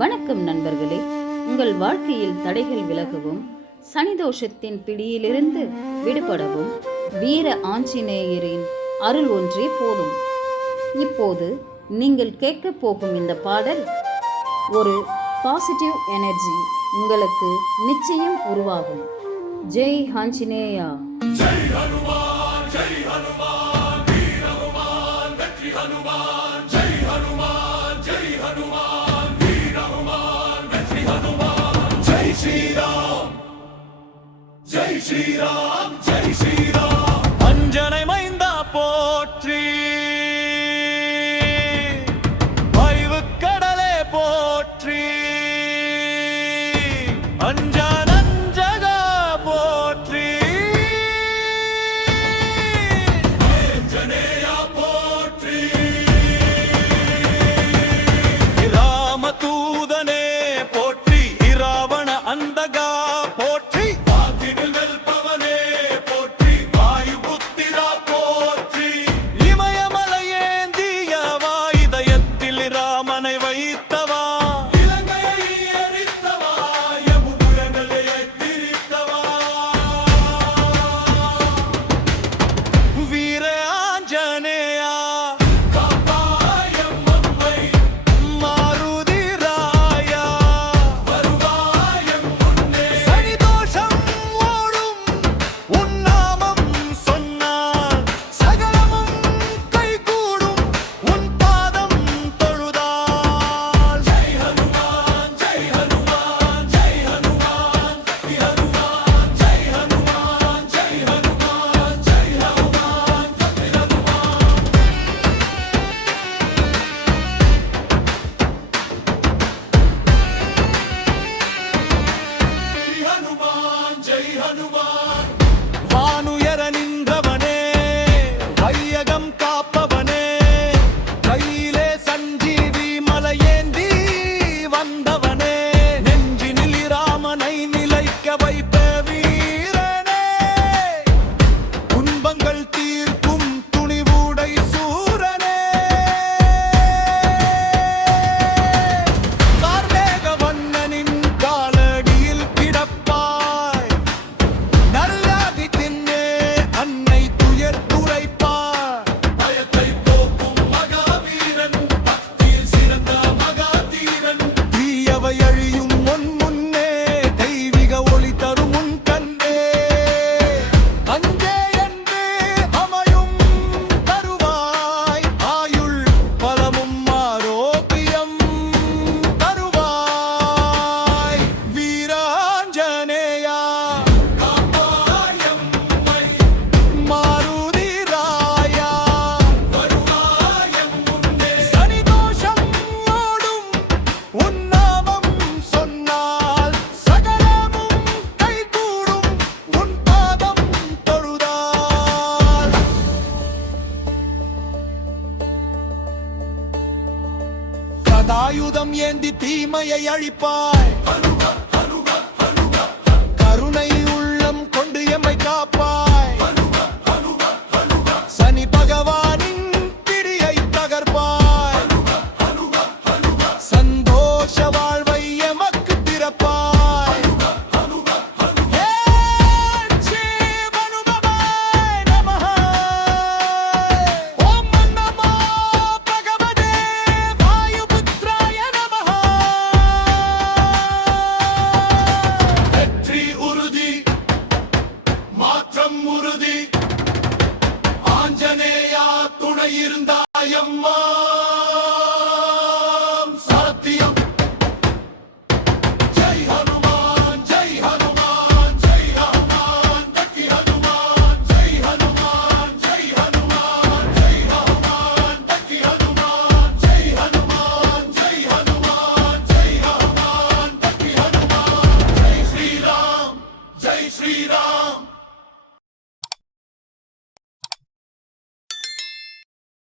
வணக்கம் நண்பர்களே. உங்கள் வாழ்க்கையில் தடைகள் விலகவும் சனிதோஷத்தின் பிடியிலிருந்து விடுபடவும் வீர ஆஞ்சநேயரின் அருள் ஒன்றே போதும். இப்போது நீங்கள் கேட்க போகும் இந்த பாடல் ஒரு பாசிட்டிவ் எனர்ஜி உங்களுக்கு நிச்சயம் உருவாகும். ஜெய் ஆஞ்சநேயா. ஜெய் ஹனுமான், ஜெய் ஹனுமான், வீர ஹனுமான், வெற்றி ஹனுமான். ஜெய் ஹனுமான், ஜெய் ஹனுமான், வீர ஹனுமான், வெற்றி ஹனுமான். ஜெய் ஸ்ரீராம், ஜெய் ஸ்ரீராம், ஜெய் ஸ்ரீராம். அஞ்சனை மைந்தா போற்றி, வாயு கடலே போற்றி, அந்தகா போற்றி, வாக்கினில் வெல்பவனே போற்றி, வாயு புத்திரா போற்றி, இமயமலையேந்தியவா, இதயத்தில் ராமனை வைத்தவா, இலங்கையை எரித்தவா, யமுபுரங்களை எத்திரித்தவா, வீர ஆஞ்சநேயா வானுயர நின்றவனே, வையகம் காப்பவனே, கையிலே சஞ்சீவி மலையேந்தி வந்தவனே, நெஞ்சினில் ராமனை நிலைக்க வைப்ப வீரனே, துன்பங்கள் தீர்க்கும் துணிவுடை சூரனே, கார்மேக வண்ணனின் காலடியில் கிடப்பாய், நல்லாதி தின்னே அன்னை துயர் துரைப்பார், பயத்தை போக்கும் மகாவீரன், பக்தியில் சிறந்த மகாதீரன், தீயவை அழியும் முன் முன்னே, தெய்வீக ஒளி தரும் உன் கண்ணே, அங்கே என்று அமையும் தருவாய், ஆயுள் பலமும் ஆரோக்கியம் தருவாய், வீராஞ்சநேயா மாருதிராயா, வருவாயம் முன்னே, சனிதோஷம் ஓடும் உன் நாமம் சொன்னால், சகலமும் கைகூடும் உன் பாதம் தொழுதால், கதாயுதம் ஏந்தி தீமையை அழிப்பாய், கருணை உள்ளம் கொண்டு எம்மை காப்பாய், சனி பகவானின் பிடியை தகர்ப்பாய், சந்தோஷ வாழ்வை எமக்கு திறப்பாய், ஏன் ஸ்ரீவனுபவாய் நமஹ, ஓம் நமோ பகவதே வாயுபுத்ராய நமஹ. வெற்றி உறுதி, மாற்றம் உறுதி, ஆஞ்சநேயா துணை இருந்தாயம்மா.